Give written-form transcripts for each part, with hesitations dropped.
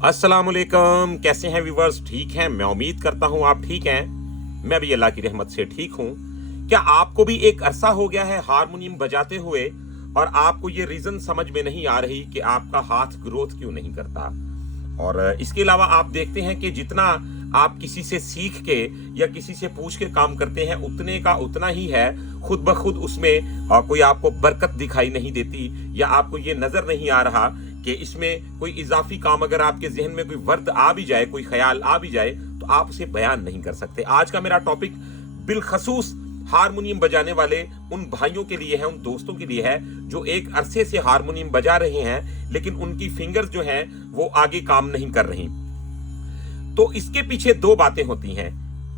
अस्सलामुअलैकुम, कैसे हैं व्यूवर्स? ठीक हैं? मैं उम्मीद करता हूं आप ठीक हैं। मैं भी अल्लाह की रहमत से ठीक हूं। क्या आपको भी एक अरसा हो गया है हारमोनियम बजाते हुए और आपको ये रीजन समझ में नहीं आ रही कि आपका हाथ ग्रोथ क्यों नहीं करता? और इसके अलावा आप देखते हैं कि जितना आप किसी से सीख के या किसी से पूछ के काम करते हैं उतने का उतना ही है, खुद ब खुद उसमें कोई आपको बरकत दिखाई नहीं देती या आपको ये नजर नहीं आ रहा कि इसमें कोई इजाफी काम अगर आपके जहन में कोई वर्द आ भी जाए, कोई ख्याल आ भी जाए, तो आप उसे बयान नहीं कर सकते। आज का मेरा टॉपिक बिलखसूस हारमोनियम बजाने वाले उन भाइयों के लिए है, उन दोस्तों के लिए है जो एक अरसे से हारमोनियम बजा रहे हैं लेकिन उनकी फिंगर्स जो हैं वो आगे काम नहीं कर रही। तो इसके पीछे दो बातें होती हैं।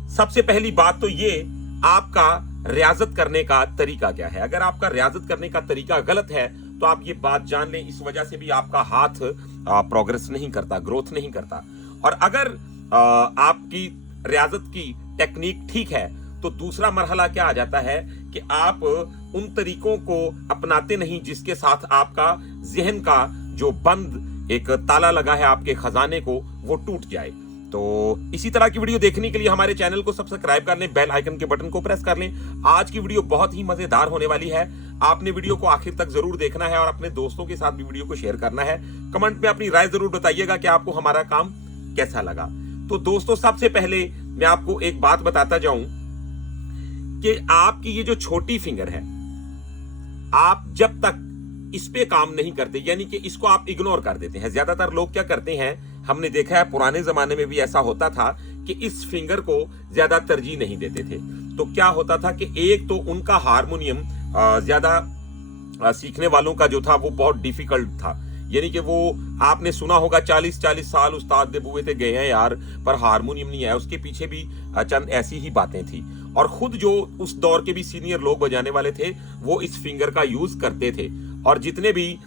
सबसे पहली बात तो ये, आपका रियाजत करने का तरीका क्या है। अगर आपका रियाजत करने का तरीका गलत है तो आप ये बात जान लें, इस वजह से भी आपका हाथ प्रोग्रेस नहीं करता, ग्रोथ नहीं करता। और अगर आपकी रियाजत की टेक्निक ठीक है तो दूसरा मरहला क्या आ जाता है कि आप उन तरीकों को अपनाते नहीं जिसके साथ आपका जहन का जो बंद एक ताला लगा है आपके खजाने को, वो टूट जाए। तो इसी तरह की वीडियो देखने के लिए हमारे चैनल को सब्सक्राइब कर लें, बेल आइकन के बटन को प्रेस कर लें। आज की वीडियो बहुत ही मजेदार होने वाली है। आपने वीडियो को आखिर तक जरूर देखना है और अपने दोस्तों के साथ भी वीडियो को शेयर करना है। कमेंट में अपनी राय जरूर बताइएगा कि आपको हमारा काम कैसा लगा। तो दोस्तों, सबसे पहले मैं आपको एक बात बताता जाऊं कि आपकी ये जो छोटी फिंगर है, आप जब तक इस पे काम नहीं करते, यानी कि इसको आप इग्नोर कर देते हैं। ज्यादातर लोग क्या करते हैं, हमने देखा है पुराने जमाने में भी ऐसा होता था कि इस फिंगर को ज्यादा तरजीह नहीं देते थे। तो क्या होता था कि एक तो उनका हारमोनियम ज्यादा सीखने वालों का जो था वो बहुत डिफिकल्ट था, यानी कि वो आपने सुना होगा 40-40 साल उस्ताद दे बुए थे गए हैं यार, पर हारमोनियम नहीं आया। उसके पीछे भी चंद ऐसी ही बातें थी। और खुद जो उस दौर के भी सीनियर लोग बजाने वाले थे वो इस फिंगर का यूज करते थे। और जितने भी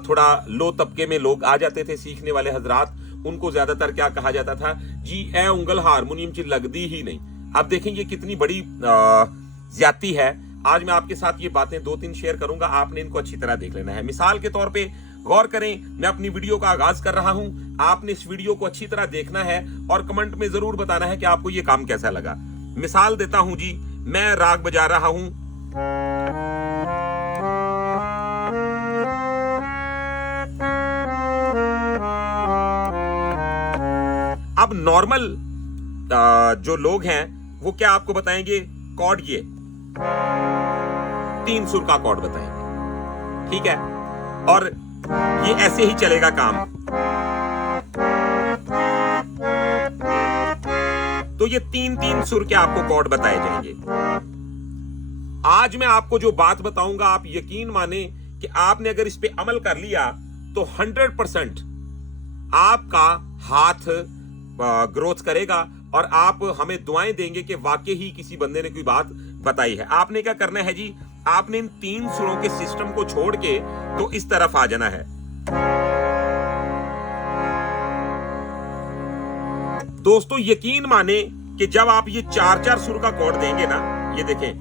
थोड़ा लो तबके में लोग आ जाते थे सीखने वाले हजरात, उनको ज्यादातर क्या कहा जाता था, जी ए उंगल हारमोनियम ची लगदी ही नहीं। अब देखेंगे कितनी बड़ी ज्यादती है। आज मैं आपके साथ ये बातें 2-3 शेयर करूंगा, आपने इनको अच्छी तरह देख लेना है। मिसाल के तौर पे गौर करें, मैं अपनी वीडियो का आगाज कर रहा हूं। आपने इस वीडियो को अच्छी तरह देखना है और कमेंट में जरूर बताना है कि आपको ये काम कैसा लगा। मिसाल देता हूं जी, मैं राग बजा रहा हूं। अब नॉर्मल जो लोग हैं वो क्या आपको बताएंगे, कॉर्ड ये 3 सुर का कॉर्ड बताएंगे, ठीक है, और ये ऐसे ही चलेगा काम। तो ये 3-3 सुर के आपको कॉर्ड बताए जाएंगे। आज मैं आपको जो बात बताऊंगा, आप यकीन माने कि आपने अगर इस पे अमल कर लिया तो 100% आपका हाथ ग्रोथ करेगा और आप हमें दुआएं देंगे कि वाकई ही किसी बंदे ने कोई बात बताई है। आपने क्या करना है जी, आपने इन 3 सुरों के सिस्टम को छोड़ के तो इस तरफ आ जाना है। दोस्तों, यकीन माने कि जब आप ये 4-4 सुर का कॉर्ड देंगे ना, ये देखें,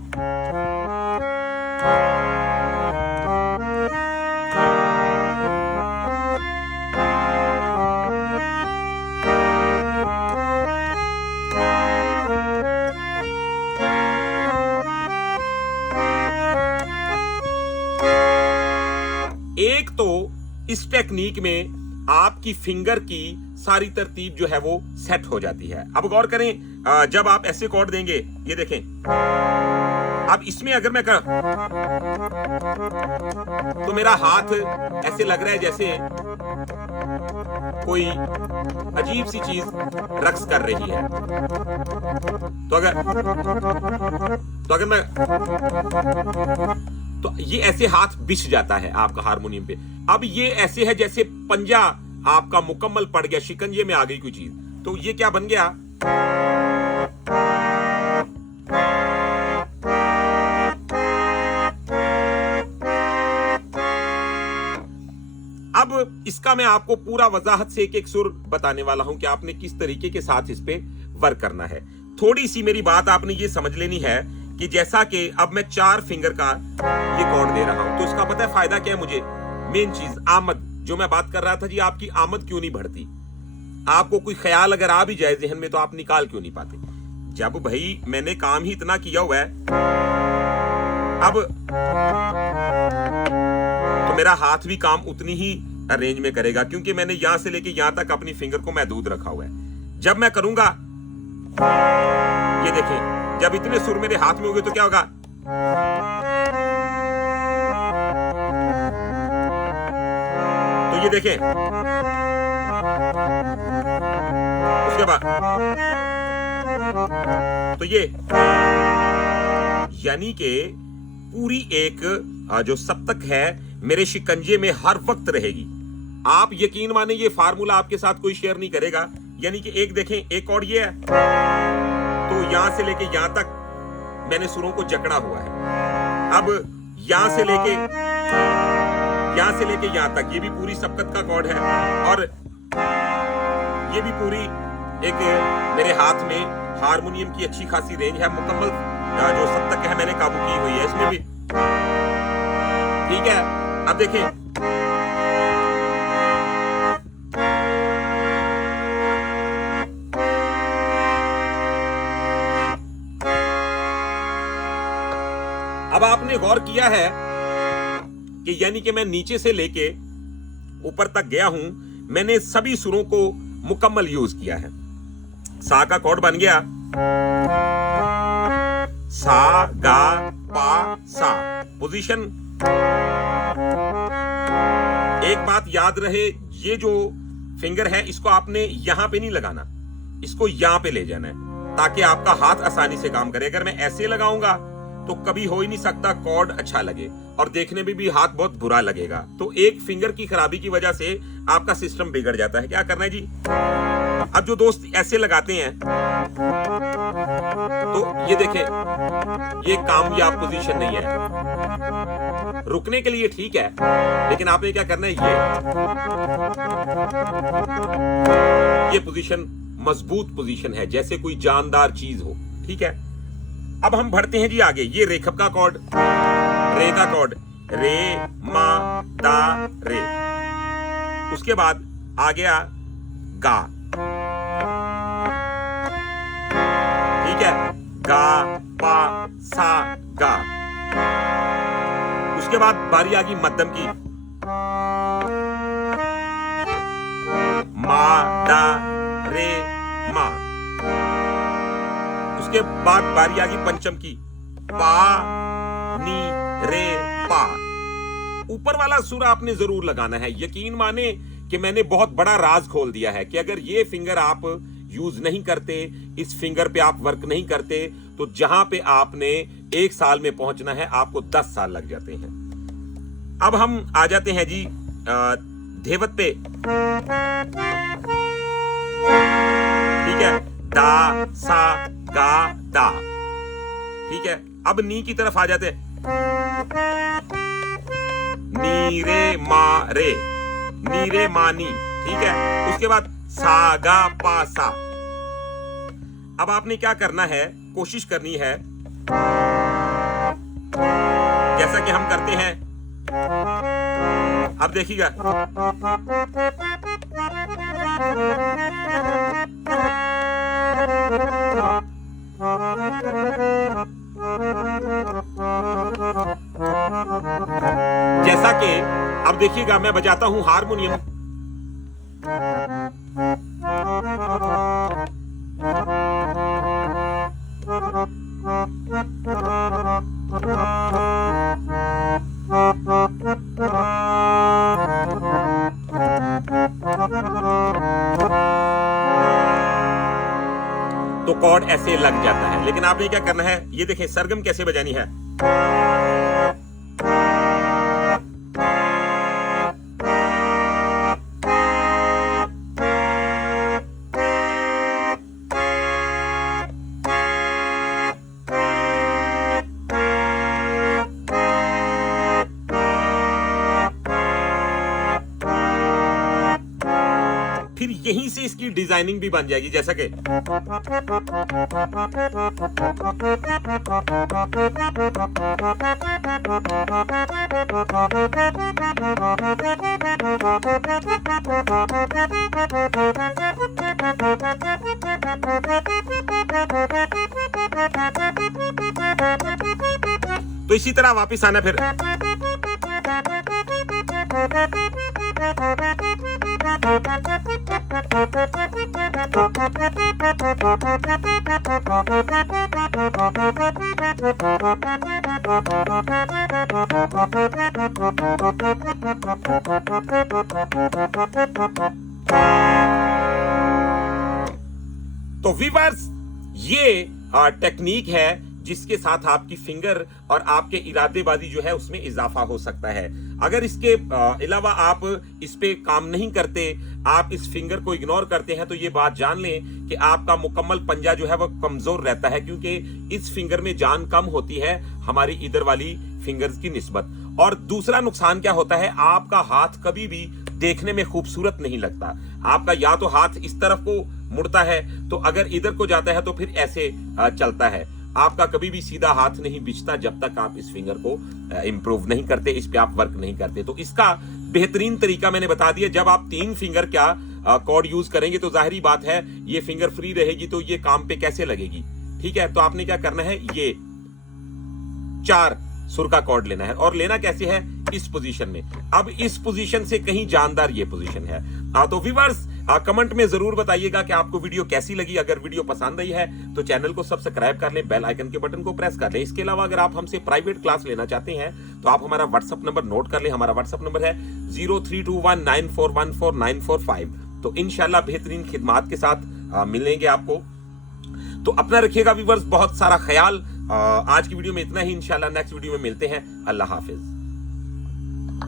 एक तो इस टेक्निक में आपकी फिंगर की सारी तरतीब जो है वो सेट हो जाती है। अब गौर करें, जब आप ऐसे कॉर्ड देंगे, ये देखें, अब इसमें अगर मैं कर तो मेरा हाथ ऐसे लग रहा है जैसे कोई अजीब सी चीज रक्स कर रही है। तो अगर मैं तो ये ऐसे हाथ बिछ जाता है आपका हारमोनियम पे। अब ये ऐसे है जैसे पंजा आपका मुकम्मल पड़ गया, शिकंजे में आ गई कोई चीज। तो ये क्या बन गया, अब इसका मैं आपको पूरा वजाहत से एक एक सुर बताने वाला हूं कि आपने किस तरीके के साथ इस पे वर्क करना है। थोड़ी सी मेरी बात आपने ये समझ लेनी है कि जैसा कि अब मैं 4 फिंगर का ये कॉर्ड दे रहा हूं, तो इसका पता है फायदा क्या है मुझे? मेन चीज आमद, जो मैं बात कर रहा था जी, आपकी आमद क्यों नहीं बढ़ती? आपको कोई ख्याल अगर आ भी जाए जहन में तो आप निकाल क्यों नहीं पाते? जब भाई मैंने काम ही इतना किया हुआ है, अब तो मेरा हाथ भी काम उतनी ही रेंज में करेगा, क्योंकि मैंने यहां से लेके यहां तक अपनी फिंगर को महदूद रखा हुआ है। जब मैं करूंगा, ये देखें, जब इतने सुर मेरे हाथ में होंगे तो क्या होगा, तो ये देखें, उसके बाद तो ये, यानी कि पूरी एक जो सप्तक है मेरे शिकंजे में हर वक्त रहेगी। आप यकीन माने ये फार्मूला आपके साथ कोई शेयर नहीं करेगा। यानी कि एक देखें, एक और ये है, तो यहां से लेके यहां तक मैंने सुरों को जकड़ा हुआ है। अब यहां से लेके यहां तक ये भी पूरी सप्तक का कॉर्ड है, और ये भी पूरी एक मेरे हाथ में हारमोनियम की अच्छी खासी रेंज है। मुकम्मल जो सप्तक है मैंने काबू की हुई है इसमें भी, ठीक है। अब देखें, अब आपने गौर किया है कि यानी कि मैं नीचे से लेके ऊपर तक गया हूं, मैंने सभी सुरों को मुकम्मल यूज किया है। सा का कॉर्ड बन गया, सा गा पा सा, पोजीशन। एक बात याद रहे, ये जो फिंगर है इसको आपने यहां पे नहीं लगाना, इसको यहां पे ले जाना है ताकि आपका हाथ आसानी से काम करे। अगर मैं ऐसे लगाऊंगा तो कभी हो ही नहीं सकता कॉर्ड अच्छा लगे, और देखने में भी हाथ बहुत बुरा लगेगा। तो एक फिंगर की खराबी की वजह से आपका सिस्टम बिगड़ जाता है। क्या करना है जी, अब जो दोस्त ऐसे लगाते हैं तो ये देखें, ये कामयाब पोजीशन नहीं है। रुकने के लिए ठीक है, लेकिन आपने क्या करना है, ये पोजीशन मजबूत पोजीशन है, जैसे कोई जानदार चीज हो, ठीक है। अब हम बढ़ते हैं जी आगे। ये रेखप का कॉर्ड, रे का कॉर्ड, रे मा दा रे। उसके बाद आ गया गा, ठीक है, गा पा सा गा। उसके बाद बारी आ गई मध्यम की, मा दा रे मा। उसके बाद बारी आ गई पंचम की, पा नी रे पा। ऊपर वाला सुर आपने जरूर लगाना है। यकीन माने कि मैंने बहुत बड़ा राज खोल दिया है कि अगर ये फिंगर आप यूज नहीं करते, इस फिंगर पे आप वर्क नहीं करते, तो जहां पे आपने 1 साल में पहुंचना है आपको 10 साल लग जाते हैं। अब हम आ जाते हैं जी धेवत पे, ठीक है, दा सा गा दा, ठीक है। अब नी की तरफ आ जाते हैं, नी रे मा रे, नी रे मा नी, ठीक है। उसके बाद सा गा पा सा। अब आपने क्या करना है, कोशिश करनी है जैसा कि हम करते हैं। अब देखिएगा, जैसा कि अब देखिएगा मैं बजाता हूं हारमोनियम, तो कॉर्ड ऐसे लग जाता है। लेकिन आपने क्या करना है, ये देखें सरगम कैसे बजानी है, यहीं से इसकी डिजाइनिंग भी बन जाएगी, जैसा कि तो इसी तरह वापस आना फिर। तो वीवर्स, ये टेक्निक है जिसके साथ आपकी फिंगर और आपके इरादेबाजी जो है उसमें इजाफा हो सकता है। अगर इसके अलावा आप इस पे काम नहीं करते, आप इस फिंगर को इग्नोर करते हैं, तो ये बात जान लें कि आपका मुकम्मल पंजा जो है वो कमजोर रहता है, क्योंकि इस फिंगर में जान कम होती है हमारी इधर वाली फिंगर्स की निस्बत। और दूसरा नुकसान क्या होता है, आपका हाथ कभी भी देखने में खूबसूरत नहीं लगता। आपका या तो हाथ इस तरफ को मुड़ता है, तो अगर इधर को जाता है तो फिर ऐसे चलता है। आपका कभी भी सीधा हाथ नहीं बिछता जब तक आप इस फिंगर को इंप्रूव नहीं करते, इस पे आप वर्क नहीं करते। तो इसका बेहतरीन तरीका मैंने बता दिया। जब आप 3 फिंगर क्या कॉर्ड यूज करेंगे तो जाहिर बात है ये फिंगर फ्री रहेगी, तो ये काम पे कैसे लगेगी। ठीक है, तो आपने क्या करना है, ये 4 सुर का कॉर्ड लेना है, और लेना कैसे है, इस पोजीशन में। अब इस पोजीशन से कहीं जानदार ये पोजीशन है। तो व्यूअर्स, कमेंट में जरूर बताइएगा कि आपको वीडियो कैसी लगी। अगर वीडियो पसंद आई है तो चैनल को सब्सक्राइब कर लें, बेल आइकन के बटन को प्रेस कर लें। इसके अलावा अगर आप हमसे प्राइवेट क्लास लेना चाहते हैं तो आप हमारा व्हाट्सएप नंबर नोट कर लें। हमारा व्हाट्सएप नंबर है 0321941495। तो इंशाल्लाह बेहतरीन खिदमात के साथ मिलेंगे आपको। तो अपना रखिएगा व्यूअर्स, बहुत सारा ख्याल। आज की वीडियो में इतना ही, इंशाल्लाह नेक्स्ट वीडियो में मिलते हैं। अल्लाह हाफिज।